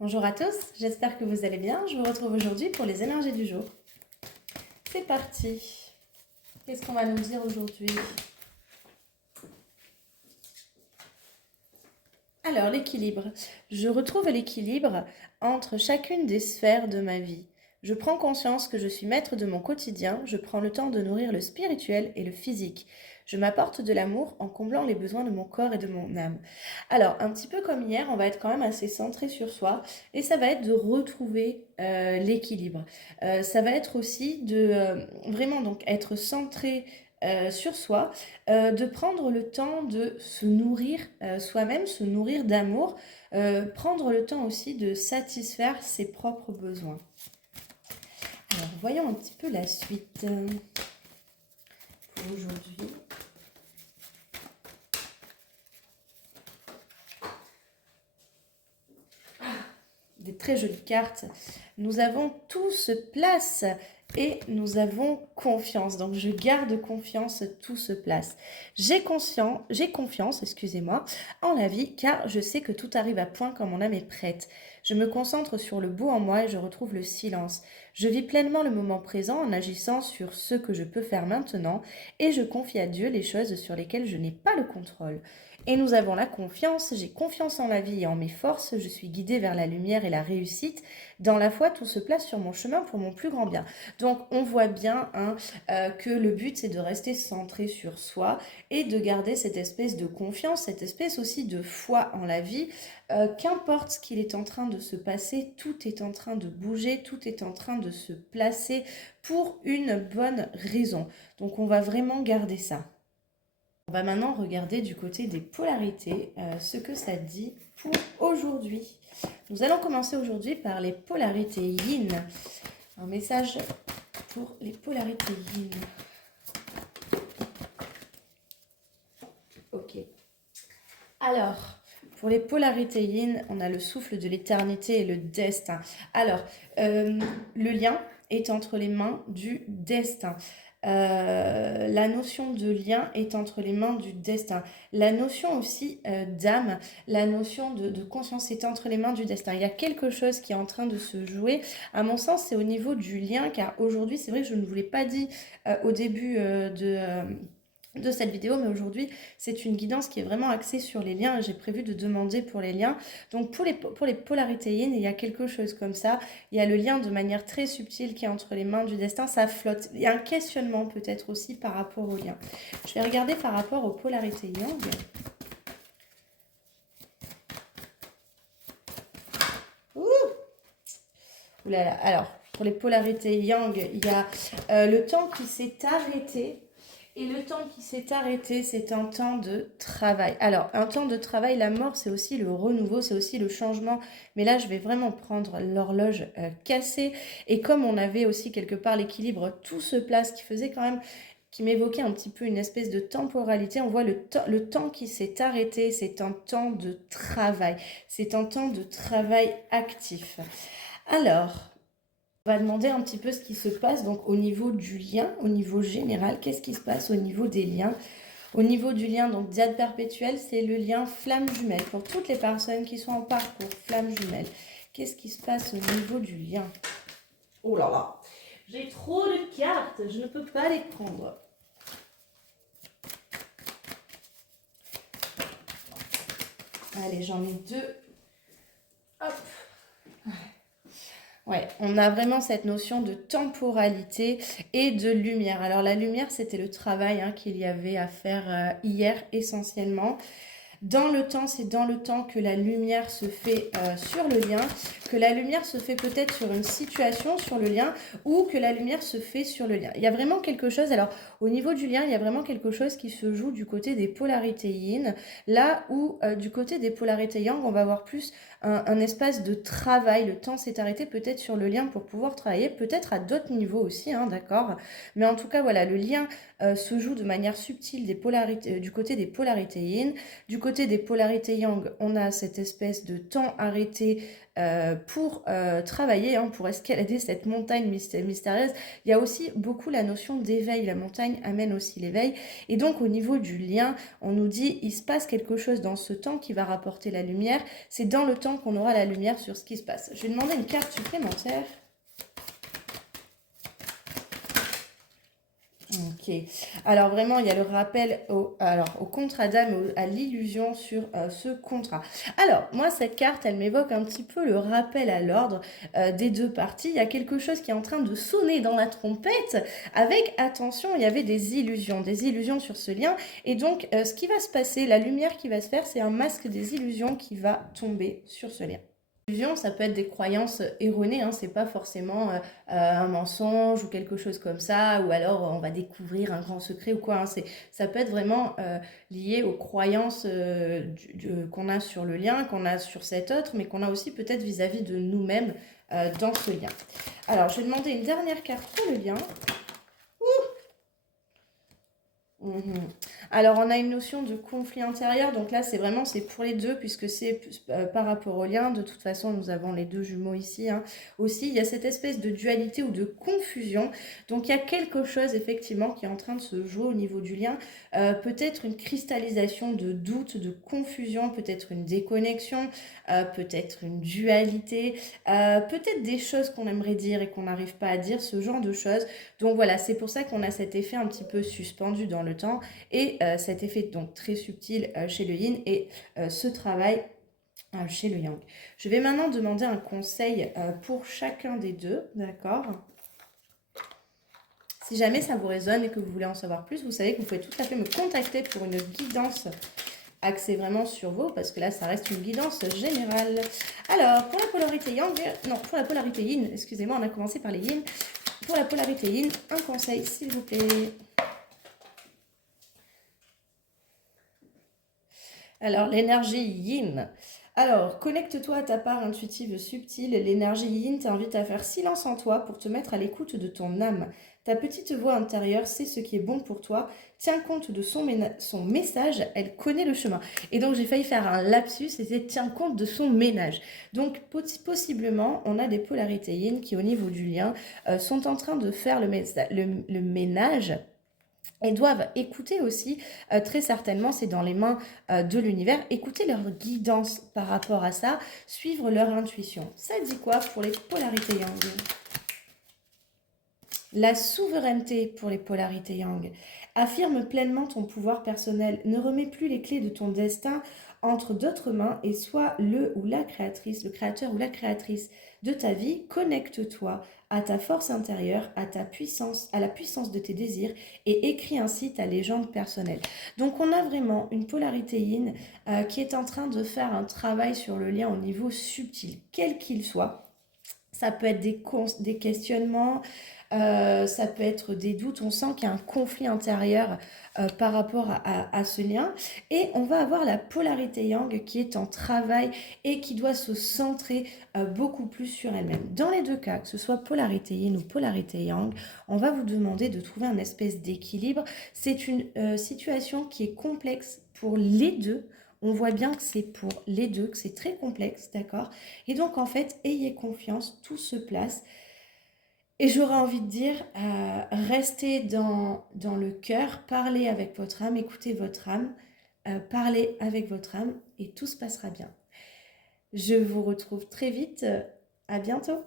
Bonjour à tous, j'espère que vous allez bien. Je vous retrouve aujourd'hui pour les énergies du jour. C'est parti. Qu'est-ce qu'on va nous dire aujourd'hui? Alors, l'équilibre. Je retrouve l'équilibre entre chacune des sphères de ma vie. Je prends conscience que je suis maître de mon quotidien, je prends le temps de nourrir le spirituel et le physique. Je m'apporte de l'amour en comblant les besoins de mon corps et de mon âme. Alors, un petit peu comme hier, on va être quand même assez centré sur soi et ça va être de retrouver l'équilibre. Ça va être aussi de vraiment donc être centré sur soi, de prendre le temps de se nourrir soi-même, se nourrir d'amour, prendre le temps aussi de satisfaire ses propres besoins. Alors, voyons un petit peu la suite pour aujourd'hui. Des très jolies cartes. Nous avons tout se place et nous avons confiance. Donc je garde confiance, tout se place. J'ai confiance, excusez-moi, en la vie car je sais que tout arrive à point quand mon âme est prête. Je me concentre sur le beau en moi et je retrouve le silence. Je vis pleinement le moment présent en agissant sur ce que je peux faire maintenant et je confie à Dieu les choses sur lesquelles je n'ai pas le contrôle. Et nous avons la confiance, j'ai confiance en la vie et en mes forces, je suis guidée vers la lumière et la réussite. Dans la foi, tout se place sur mon chemin pour mon plus grand bien. Donc on voit bien que le but c'est de rester centré sur soi et de garder cette espèce de confiance, cette espèce aussi de foi en la vie. Qu'importe ce qu'il est en train de se passer, tout est en train de bouger, tout est en train de se placer pour une bonne raison. Donc on va vraiment garder ça. On va maintenant regarder du côté des polarités ce que ça dit pour aujourd'hui. Nous allons commencer aujourd'hui par les polarités yin. Un message pour les polarités yin. Ok. Alors, pour les polarités yin, on a le souffle de l'éternité et le destin. Alors, le lien est entre les mains du destin. La notion de lien est entre les mains du destin. La notion aussi d'âme, la notion de conscience est entre les mains du destin. Il y a quelque chose qui est en train de se jouer. À mon sens, c'est au niveau du lien, car aujourd'hui, c'est vrai que je ne vous l'ai pas dit au début de cette vidéo, mais aujourd'hui c'est une guidance qui est vraiment axée sur les liens et j'ai prévu de demander pour les liens. Donc pour les polarités yin, il y a quelque chose comme ça, il y a le lien de manière très subtile qui est entre les mains du destin, ça flotte, il y a un questionnement peut-être aussi par rapport au lien. Je vais regarder par rapport aux polarités yang. Ouh là là. Alors pour les polarités yang, il y a le temps qui s'est arrêté. Et le temps qui s'est arrêté, c'est un temps de travail. Alors, un temps de travail, la mort, c'est aussi le renouveau, c'est aussi le changement. Mais là, je vais vraiment prendre l'horloge cassée. Et comme on avait aussi quelque part l'équilibre, tout se place, qui faisait quand même, qui m'évoquait un petit peu une espèce de temporalité. On voit le temps qui s'est arrêté, c'est un temps de travail. C'est un temps de travail actif. Alors, on va demander un petit peu ce qui se passe donc au niveau du lien, au niveau général. Qu'est-ce qui se passe au niveau des liens? Au niveau du lien, donc diade perpétuelle, c'est le lien flamme jumelle. Pour toutes les personnes qui sont en parcours flamme jumelle, qu'est-ce qui se passe au niveau du lien? Oh là là, j'ai trop de cartes, je ne peux pas les prendre. Allez, j'en ai deux. Hop. Ouais, on a vraiment cette notion de temporalité et de lumière. Alors la lumière, c'était le travail qu'il y avait à faire hier essentiellement. Dans le temps, c'est dans le temps que la lumière se fait sur le lien, que la lumière se fait peut-être sur une situation, sur le lien, ou que la lumière se fait sur le lien. Il y a vraiment quelque chose, alors au niveau du lien, il y a vraiment quelque chose qui se joue du côté des polarités yin, là où du côté des polarités yang, on va avoir plus un espace de travail. Le temps s'est arrêté peut-être sur le lien pour pouvoir travailler, peut-être à d'autres niveaux aussi, d'accord. Mais en tout cas, voilà, le lien se joue de manière subtile des polarités, du côté des polarités yin. Du côté des polarités yang, on a cette espèce de temps arrêté pour travailler, hein, pour escalader cette montagne mystérieuse. Il y a aussi beaucoup la notion d'éveil. La montagne amène aussi l'éveil. Et donc, au niveau du lien, on nous dit, il se passe quelque chose dans ce temps qui va rapporter la lumière. C'est dans le temps qu'on aura la lumière sur ce qui se passe. Je vais demander une carte supplémentaire. Ok. Alors vraiment, il y a le rappel au contrat d'âme, à l'illusion sur ce contrat. Alors, moi, cette carte, elle m'évoque un petit peu le rappel à l'ordre des deux parties. Il y a quelque chose qui est en train de sonner dans la trompette avec, attention, il y avait des illusions sur ce lien. Et donc, ce qui va se passer, la lumière qui va se faire, c'est un masque des illusions qui va tomber sur ce lien. Ça peut être des croyances erronées, hein, c'est pas forcément un mensonge ou quelque chose comme ça, ou alors on va découvrir un grand secret ou quoi, hein, ça peut être vraiment lié aux croyances qu'on a sur le lien, qu'on a sur cet autre, mais qu'on a aussi peut-être vis-à-vis de nous-mêmes dans ce lien. Alors, je vais demander une dernière carte pour le lien. Alors, on a une notion de conflit intérieur. Donc là, c'est pour les deux, puisque c'est par rapport au lien. De toute façon, nous avons les deux jumeaux ici. Hein. Aussi, il y a cette espèce de dualité ou de confusion. Donc, il y a quelque chose, effectivement, qui est en train de se jouer au niveau du lien. Peut-être une cristallisation de doute, de confusion, peut-être une déconnexion, peut-être une dualité, peut-être des choses qu'on aimerait dire et qu'on n'arrive pas à dire, ce genre de choses. Donc voilà, c'est pour ça qu'on a cet effet un petit peu suspendu dans le temps et cet effet donc très subtil chez le yin et ce travail chez le yang. Je vais maintenant demander un conseil pour chacun des deux, d'accord? Si jamais ça vous résonne et que vous voulez en savoir plus, vous savez que vous pouvez tout à fait me contacter pour une guidance axée vraiment sur vous, parce que là, ça reste une guidance générale. Alors, pour la polarité yang, non, pour la polarité yin, excusez-moi, on a commencé par les yin. Pour la polarité yin, un conseil, s'il vous plaît. Alors, l'énergie yin. Alors, connecte-toi à ta part intuitive subtile. L'énergie yin t'invite à faire silence en toi pour te mettre à l'écoute de ton âme. Ta petite voix intérieure sait ce qui est bon pour toi. Tiens compte de son message, elle connaît le chemin. Et donc, j'ai failli faire un lapsus, c'était tiens compte de son ménage. Donc, possiblement, on a des polarités yin qui, au niveau du lien, sont en train de faire le ménage. Elles doivent écouter aussi, très certainement, c'est dans les mains de l'univers, écouter leur guidance par rapport à ça, suivre leur intuition. Ça dit quoi pour les polarités yang? La souveraineté pour les polarités yang. Affirme pleinement ton pouvoir personnel. Ne remets plus les clés de ton destin entre d'autres mains et sois le ou la créatrice, le créateur ou la créatrice de ta vie. Connecte-toi à ta force intérieure, à ta puissance, à la puissance de tes désirs et écris ainsi ta légende personnelle. Donc on a vraiment une polarité yin qui est en train de faire un travail sur le lien au niveau subtil, quel qu'il soit. Ça peut être des questionnements, ça peut être des doutes. On sent qu'il y a un conflit intérieur par rapport à ce lien. Et on va avoir la polarité yang qui est en travail et qui doit se centrer beaucoup plus sur elle-même. Dans les deux cas, que ce soit polarité yin ou polarité yang, on va vous demander de trouver un espèce d'équilibre. C'est une situation qui est complexe pour les deux. On voit bien que c'est pour les deux, que c'est très complexe, d'accord? Et donc, en fait, ayez confiance, tout se place. Et j'aurais envie de dire, restez dans le cœur, parlez avec votre âme, écoutez votre âme, parlez avec votre âme et tout se passera bien. Je vous retrouve très vite. À bientôt.